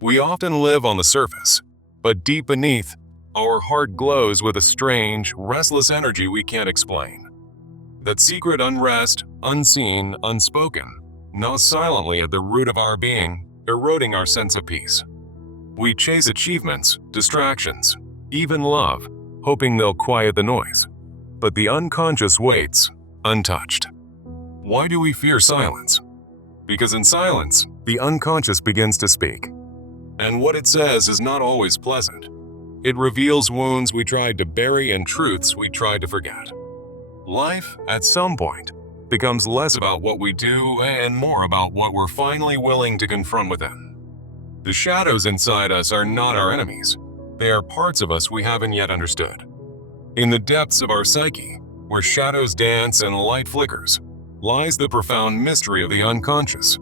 We often live on the surface, but deep beneath, our heart glows with a strange, restless energy we can't explain. That secret unrest, unseen, unspoken, gnaws silently at the root of our being, eroding our sense of peace. We chase achievements, distractions, even love, hoping they'll quiet the noise. But the unconscious waits, untouched. Why do we fear silence? Because in silence, the unconscious begins to speak. And what it says is not always pleasant. It reveals wounds we tried to bury and truths we tried to forget. Life, at some point, becomes less about what we do and more about what we're finally willing to confront within. The shadows inside us are not our enemies. They are parts of us we haven't yet understood. In the depths of our psyche, where shadows dance and light flickers, lies the profound mystery of the unconscious,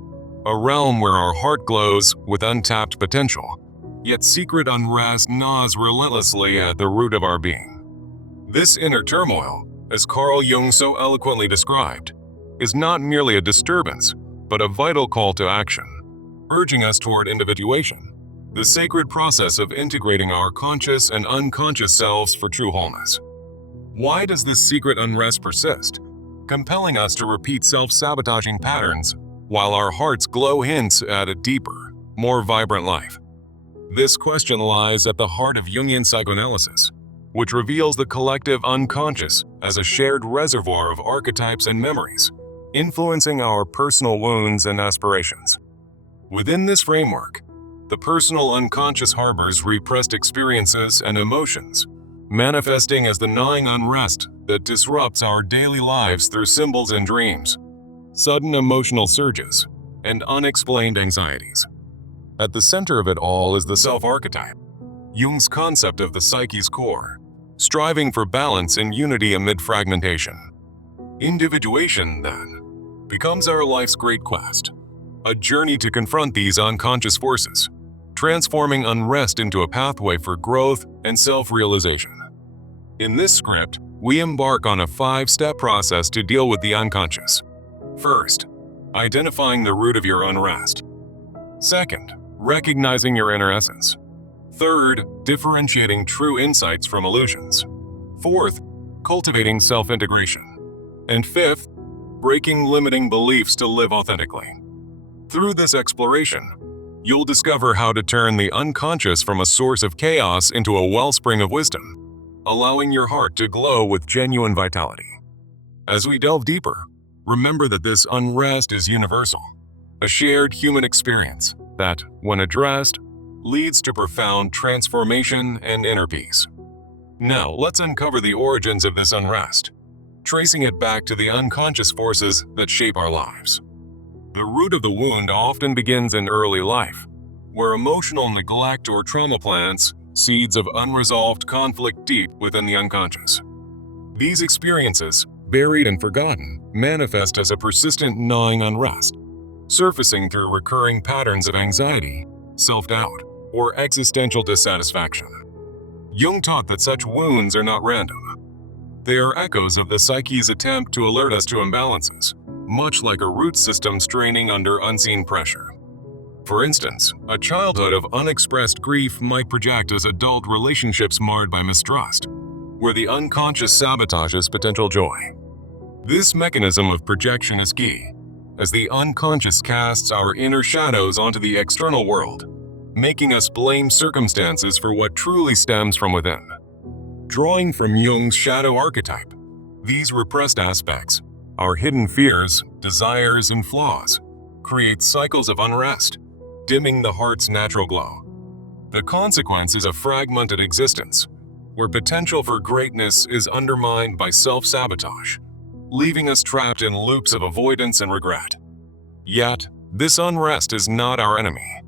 a realm where our heart glows with untapped potential, yet secret unrest gnaws relentlessly at the root of our being. This inner turmoil, as Carl Jung so eloquently described, is not merely a disturbance, but a vital call to action, urging us toward individuation, the sacred process of integrating our conscious and unconscious selves for true wholeness. Why does this secret unrest persist, compelling us to repeat self-sabotaging patterns while our hearts glow hints at a deeper, more vibrant life? This question lies at the heart of Jungian psychoanalysis, which reveals the collective unconscious as a shared reservoir of archetypes and memories, influencing our personal wounds and aspirations. Within this framework, the personal unconscious harbors repressed experiences and emotions, manifesting as the gnawing unrest that disrupts our daily lives through symbols and dreams, sudden emotional surges, and unexplained anxieties. At the center of it all is the self-archetype, Jung's concept of the psyche's core, striving for balance and unity amid fragmentation. Individuation, then, becomes our life's great quest, a journey to confront these unconscious forces, transforming unrest into a pathway for growth and self-realization. In this script, we embark on a 5-step process to deal with the unconscious. First, identifying the root of your unrest. Second, recognizing your inner essence. Third, differentiating true insights from illusions. Fourth, cultivating self-integration. And fifth, breaking limiting beliefs to live authentically. Through this exploration, you'll discover how to turn the unconscious from a source of chaos into a wellspring of wisdom, allowing your heart to glow with genuine vitality. As we delve deeper, remember that this unrest is universal, a shared human experience that, when addressed, leads to profound transformation and inner peace. Now, let's uncover the origins of this unrest, tracing it back to the unconscious forces that shape our lives. The root of the wound often begins in early life, where emotional neglect or trauma plants seeds of unresolved conflict deep within the unconscious. These experiences, buried and forgotten, manifest as a persistent gnawing unrest, surfacing through recurring patterns of anxiety, self-doubt, or existential dissatisfaction. Jung taught that such wounds are not random. They are echoes of the psyche's attempt to alert us to imbalances, much like a root system straining under unseen pressure. For instance, a childhood of unexpressed grief might project as adult relationships marred by mistrust, where the unconscious sabotages potential joy. This mechanism of projection is key, as the unconscious casts our inner shadows onto the external world, making us blame circumstances for what truly stems from within. Drawing from Jung's shadow archetype, these repressed aspects, our hidden fears, desires, and flaws, create cycles of unrest, dimming the heart's natural glow. The consequence is a fragmented existence, where potential for greatness is undermined by self-sabotage, leaving us trapped in loops of avoidance and regret. Yet, this unrest is not our enemy.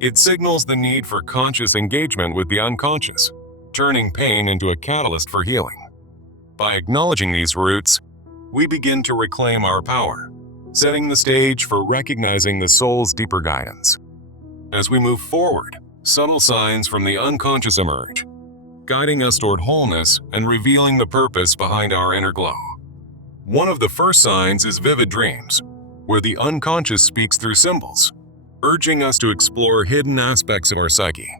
It signals the need for conscious engagement with the unconscious, turning pain into a catalyst for healing. By acknowledging these roots, we begin to reclaim our power, setting the stage for recognizing the soul's deeper guidance. As we move forward, subtle signs from the unconscious emerge, guiding us toward wholeness and revealing the purpose behind our inner glow. One of the first signs is vivid dreams, where the unconscious speaks through symbols, urging us to explore hidden aspects of our psyche.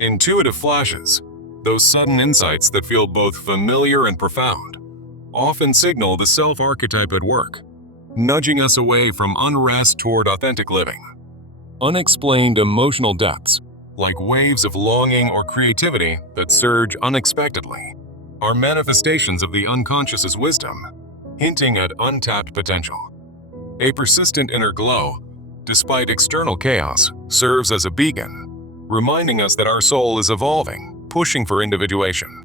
Intuitive flashes, those sudden insights that feel both familiar and profound, often signal the self-archetype at work, nudging us away from unrest toward authentic living. Unexplained emotional depths, like waves of longing or creativity that surge unexpectedly, are manifestations of the unconscious's wisdom, hinting at untapped potential. A persistent inner glow, despite external chaos, serves as a beacon, reminding us that our soul is evolving, pushing for individuation.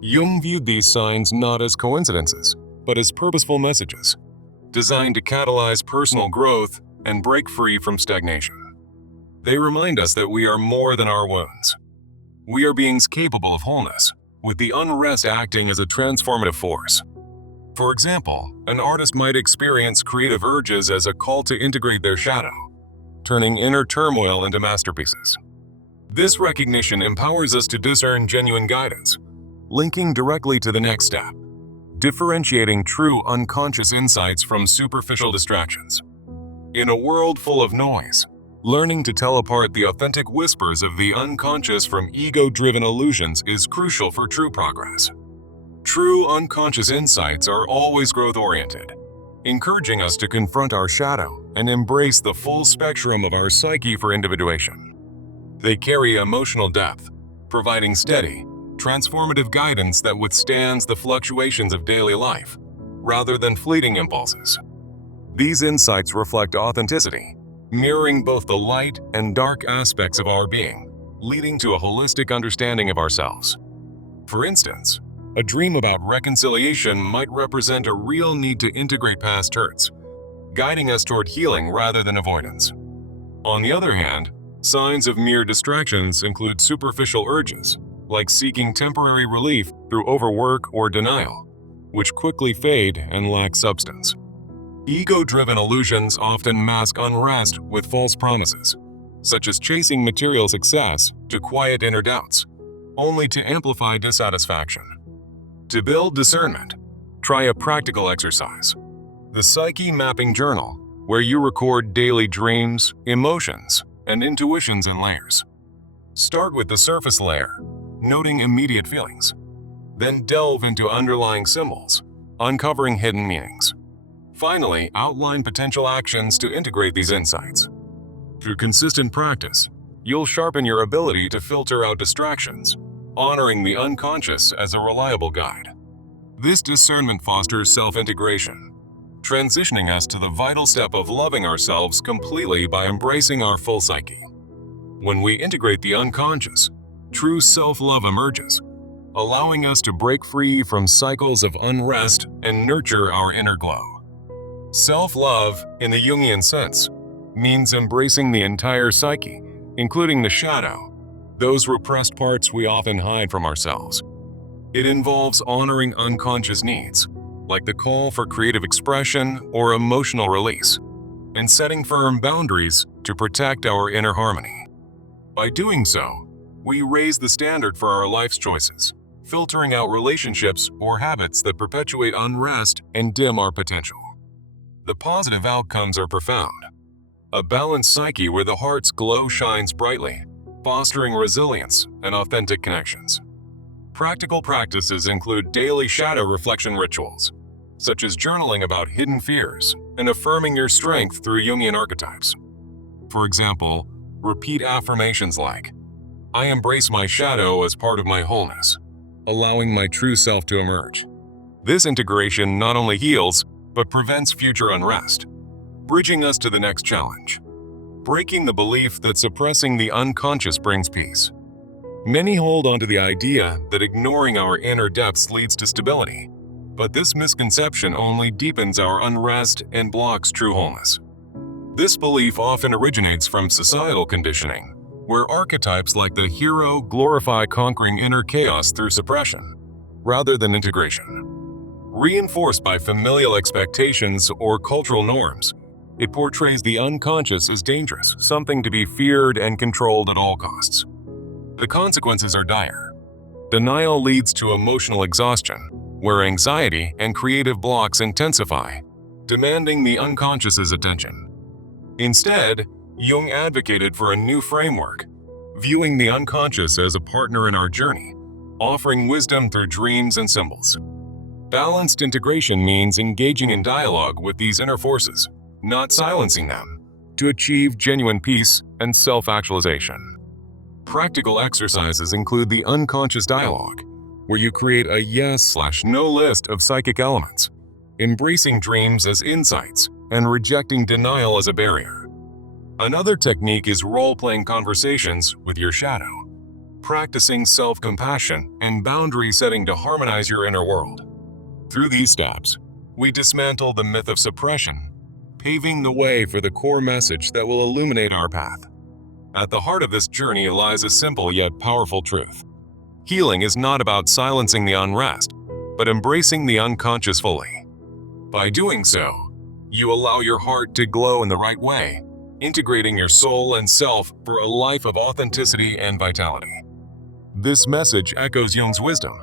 Jung viewed these signs not as coincidences, but as purposeful messages, designed to catalyze personal growth and break free from stagnation. They remind us that we are more than our wounds. We are beings capable of wholeness, with the unrest acting as a transformative force. For example, an artist might experience creative urges as a call to integrate their shadow, turning inner turmoil into masterpieces. This recognition empowers us to discern genuine guidance, linking directly to the next step, differentiating true unconscious insights from superficial distractions. In a world full of noise, learning to tell apart the authentic whispers of the unconscious from ego-driven illusions is crucial for true progress. True unconscious insights are always growth-oriented, encouraging us to confront our shadow and embrace the full spectrum of our psyche for individuation. They carry emotional depth, providing steady, transformative guidance that withstands the fluctuations of daily life, rather than fleeting impulses. These insights reflect authenticity, mirroring both the light and dark aspects of our being, leading to a holistic understanding of ourselves. For instance, a dream about reconciliation might represent a real need to integrate past hurts, guiding us toward healing rather than avoidance. On the other hand, signs of mere distractions include superficial urges, like seeking temporary relief through overwork or denial, which quickly fade and lack substance. Ego-driven illusions often mask unrest with false promises, such as chasing material success to quiet inner doubts, only to amplify dissatisfaction. To build discernment, try a practical exercise: the Psyche Mapping Journal, where you record daily dreams, emotions, and intuitions in layers. Start with the surface layer, noting immediate feelings. Then delve into underlying symbols, uncovering hidden meanings. Finally, outline potential actions to integrate these insights. Through consistent practice, you'll sharpen your ability to filter out distractions, honoring the unconscious as a reliable guide. This discernment fosters self-integration, transitioning us to the vital step of loving ourselves completely by embracing our full psyche. When we integrate the unconscious, true self-love emerges, allowing us to break free from cycles of unrest and nurture our inner glow. Self-love, in the Jungian sense, means embracing the entire psyche, including the shadow, those repressed parts we often hide from ourselves. It involves honoring unconscious needs, like the call for creative expression or emotional release, and setting firm boundaries to protect our inner harmony. By doing so, we raise the standard for our life's choices, filtering out relationships or habits that perpetuate unrest and dim our potential. The positive outcomes are profound. A balanced psyche where the heart's glow shines brightly, fostering resilience and authentic connections. Practical practices include daily shadow reflection rituals, such as journaling about hidden fears and affirming your strength through Jungian archetypes. For example, repeat affirmations like, "I embrace my shadow as part of my wholeness," allowing my true self to emerge. This integration not only heals, but prevents future unrest, bridging us to the next challenge: breaking the belief that suppressing the unconscious brings peace. Many hold on to the idea that ignoring our inner depths leads to stability, but this misconception only deepens our unrest and blocks true wholeness. This belief often originates from societal conditioning, where archetypes like the hero glorify conquering inner chaos through suppression, rather than integration. Reinforced by familial expectations or cultural norms, it portrays the unconscious as dangerous, something to be feared and controlled at all costs. The consequences are dire. Denial leads to emotional exhaustion, where anxiety and creative blocks intensify, demanding the unconscious's attention. Instead, Jung advocated for a new framework, viewing the unconscious as a partner in our journey, offering wisdom through dreams and symbols. Balanced integration means engaging in dialogue with these inner forces, not silencing them, to achieve genuine peace and self-actualization. Practical exercises include the unconscious dialogue, where you create a yes/no list of psychic elements, embracing dreams as insights and rejecting denial as a barrier. Another technique is role-playing conversations with your shadow, practicing self-compassion and boundary setting to harmonize your inner world. Through these steps, we dismantle the myth of suppression, paving the way for the core message that will illuminate our path. At the heart of this journey lies a simple yet powerful truth. Healing is not about silencing the unrest, but embracing the unconscious fully. By doing so, you allow your heart to glow in the right way, integrating your soul and self for a life of authenticity and vitality. This message echoes Jung's wisdom,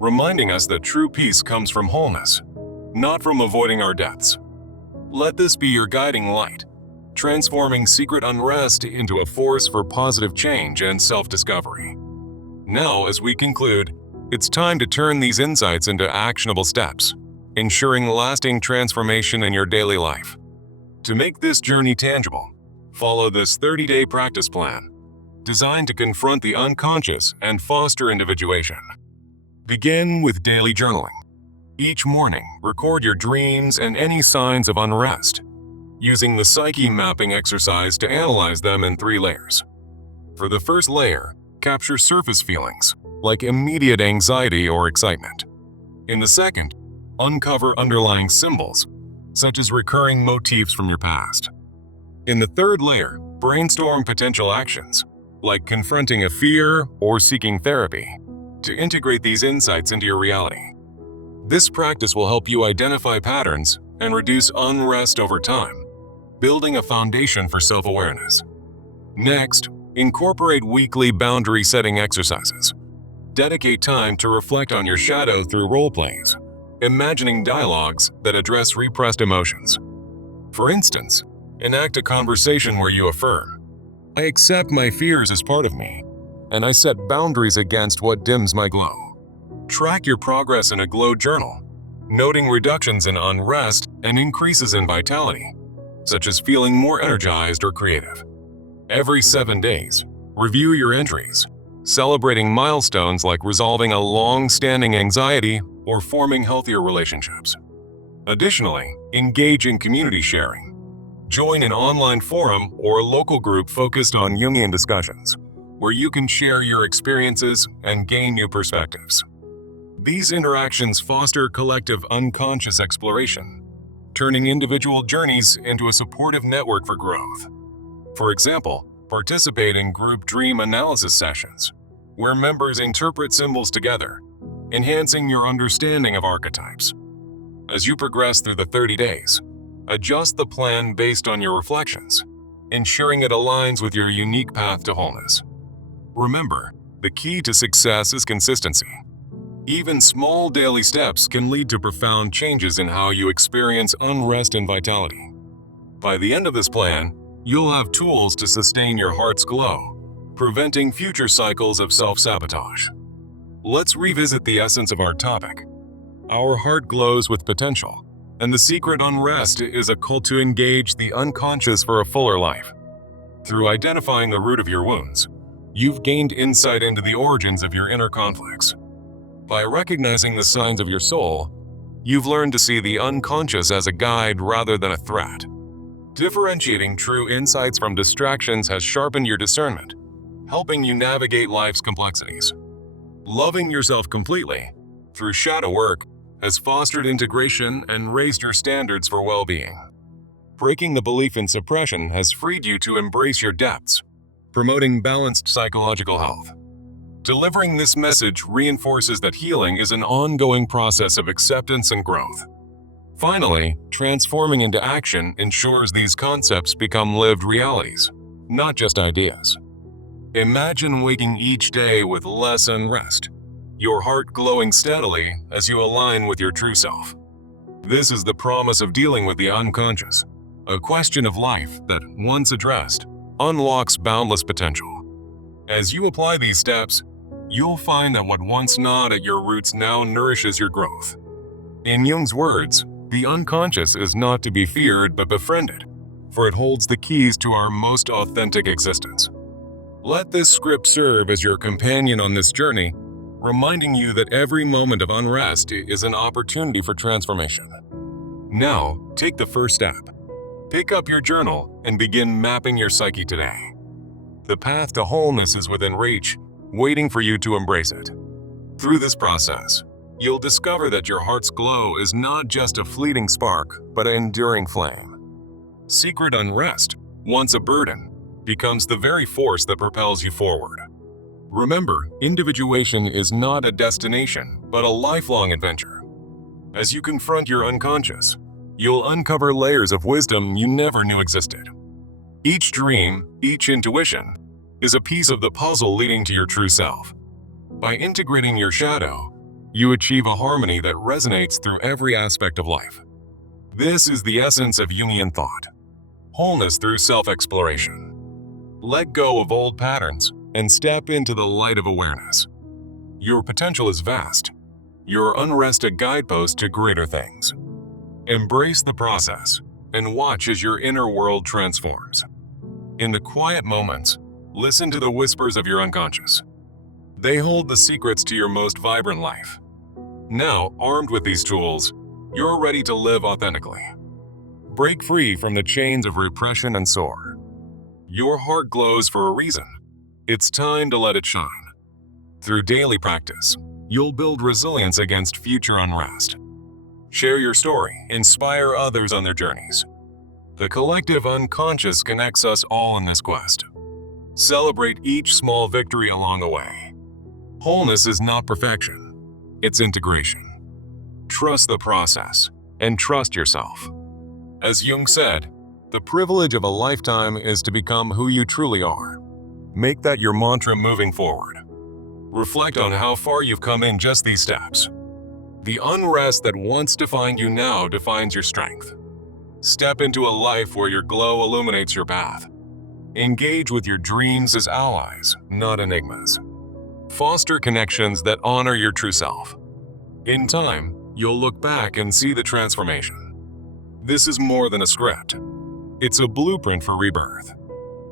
reminding us that true peace comes from wholeness, not from avoiding our depths. Let this be your guiding light, transforming secret unrest into a force for positive change and self-discovery. Now, as we conclude, it's time to turn these insights into actionable steps, ensuring lasting transformation in your daily life. To make this journey tangible, follow this 30-day practice plan, designed to confront the unconscious and foster individuation. Begin with daily journaling. Each morning, record your dreams and any signs of unrest, using the psyche mapping exercise to analyze them in 3 layers. For the first layer, capture surface feelings, like immediate anxiety or excitement. In the second, uncover underlying symbols, such as recurring motifs from your past. In the third layer, brainstorm potential actions, like confronting a fear or seeking therapy, to integrate these insights into your reality. This practice will help you identify patterns and reduce unrest over time, building a foundation for self-awareness. Next, incorporate weekly boundary-setting exercises. Dedicate time to reflect on your shadow through role-plays, imagining dialogues that address repressed emotions. For instance, enact a conversation where you affirm, "I accept my fears as part of me, and I set boundaries against what dims my glow." Track your progress in a glow journal, noting reductions in unrest and increases in vitality, such as feeling more energized or creative. Every 7 days, review your entries, celebrating milestones like resolving a long-standing anxiety or forming healthier relationships. Additionally, engage in community sharing. Join an online forum or a local group focused on Jungian discussions, where you can share your experiences and gain new perspectives. These interactions foster collective unconscious exploration, turning individual journeys into a supportive network for growth. For example, participate in group dream analysis sessions, where members interpret symbols together, enhancing your understanding of archetypes. As you progress through the 30 days, adjust the plan based on your reflections, ensuring it aligns with your unique path to wholeness. Remember, the key to success is consistency. Even small daily steps can lead to profound changes in how you experience unrest and vitality. By the end of this plan, you'll have tools to sustain your heart's glow, preventing future cycles of self-sabotage. Let's revisit the essence of our topic. Our heart glows with potential, and the secret unrest is a call to engage the unconscious for a fuller life. Through identifying the root of your wounds, you've gained insight into the origins of your inner conflicts. By recognizing the signs of your soul, you've learned to see the unconscious as a guide rather than a threat. Differentiating true insights from distractions has sharpened your discernment, helping you navigate life's complexities. Loving yourself completely, through shadow work, has fostered integration and raised your standards for well-being. Breaking the belief in suppression has freed you to embrace your depths, promoting balanced psychological health. Delivering this message reinforces that healing is an ongoing process of acceptance and growth. Finally, transforming into action ensures these concepts become lived realities, not just ideas. Imagine waking each day with less unrest, your heart glowing steadily as you align with your true self. This is the promise of dealing with the unconscious, A question of life that, once addressed, unlocks boundless potential. As you apply these steps, you'll find that what once gnawed at your roots now nourishes your growth. In Jung's words, the unconscious is not to be feared but befriended, for it holds the keys to our most authentic existence. Let this script serve as your companion on this journey, reminding you that every moment of unrest is an opportunity for transformation. Now, take the first step. Pick up your journal and begin mapping your psyche today. The path to wholeness is within reach, waiting for you to embrace it. Through this process, you'll discover that your heart's glow is not just a fleeting spark, but an enduring flame. Secret unrest, once a burden, becomes the very force that propels you forward. Remember, individuation is not a destination, but a lifelong adventure. As you confront your unconscious, you'll uncover layers of wisdom you never knew existed. Each dream, each intuition, is a piece of the puzzle leading to your true self. By integrating your shadow, you achieve a harmony that resonates through every aspect of life. This is the essence of Jungian thought. Wholeness through self-exploration. Let go of old patterns and step into the light of awareness. Your potential is vast. Your unrest a guidepost to greater things. Embrace the process and watch as your inner world transforms. In the quiet moments, listen to the whispers of your unconscious. They hold the secrets to your most vibrant life. Now, armed with these tools, you're ready to live authentically. Break free from the chains of repression and soar. Your heart glows for a reason. It's time to let it shine. Through daily practice, you'll build resilience against future unrest. Share your story, inspire others on their journeys. The collective unconscious connects us all in this quest. Celebrate each small victory along the way. Wholeness is not perfection, it's integration. Trust the process and trust yourself. As Jung said, the privilege of a lifetime is to become who you truly are. Make that your mantra moving forward. Reflect on how far you've come in just these steps. The unrest that once defined you now defines your strength. Step into a life where your glow illuminates your path. Engage with your dreams as allies, not enigmas. Foster connections that honor your true self. In time, you'll look back and see the transformation. This is more than a script. It's a blueprint for rebirth.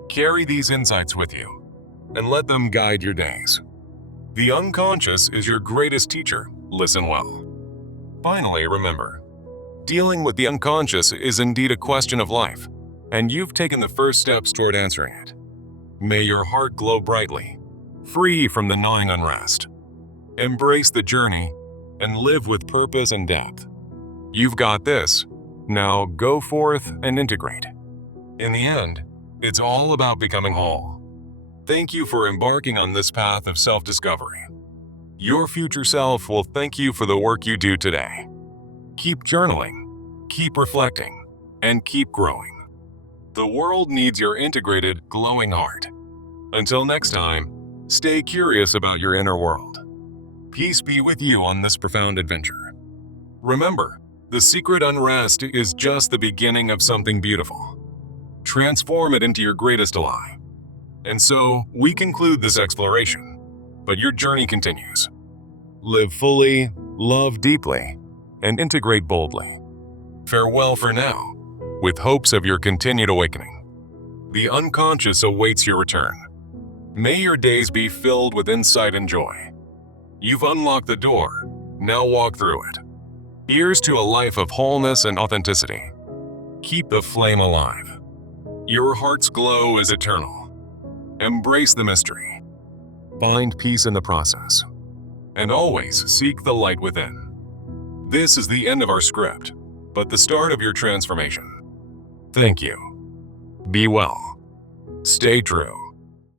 Carry these insights with you and let them guide your days. The unconscious is your greatest teacher. Listen well. Finally, remember, dealing with the unconscious is indeed a question of life, and you've taken the first steps toward answering it. May your heart glow brightly, free from the gnawing unrest. Embrace the journey and live with purpose and depth. You've got this. Now go forth and integrate. In the end, it's all about becoming whole. Thank you for embarking on this path of self-discovery. Your future self will thank you for the work you do today. Keep journaling, keep reflecting, and keep growing. The world needs your integrated, glowing heart. Until next time, stay curious about your inner world. Peace be with you on this profound adventure. Remember, the secret unrest is just the beginning of something beautiful. Transform it into your greatest ally. And so, we conclude this exploration, but your journey continues. Live fully, love deeply, and integrate boldly. Farewell for now, with hopes of your continued awakening. The unconscious awaits your return. May your days be filled with insight and joy. You've unlocked the door, now walk through it. Here's to a life of wholeness and authenticity. Keep the flame alive. Your heart's glow is eternal. Embrace the mystery. Find peace in the process. And always seek the light within. This is the end of our script, but the start of your transformation. Thank you. Be well. Stay true.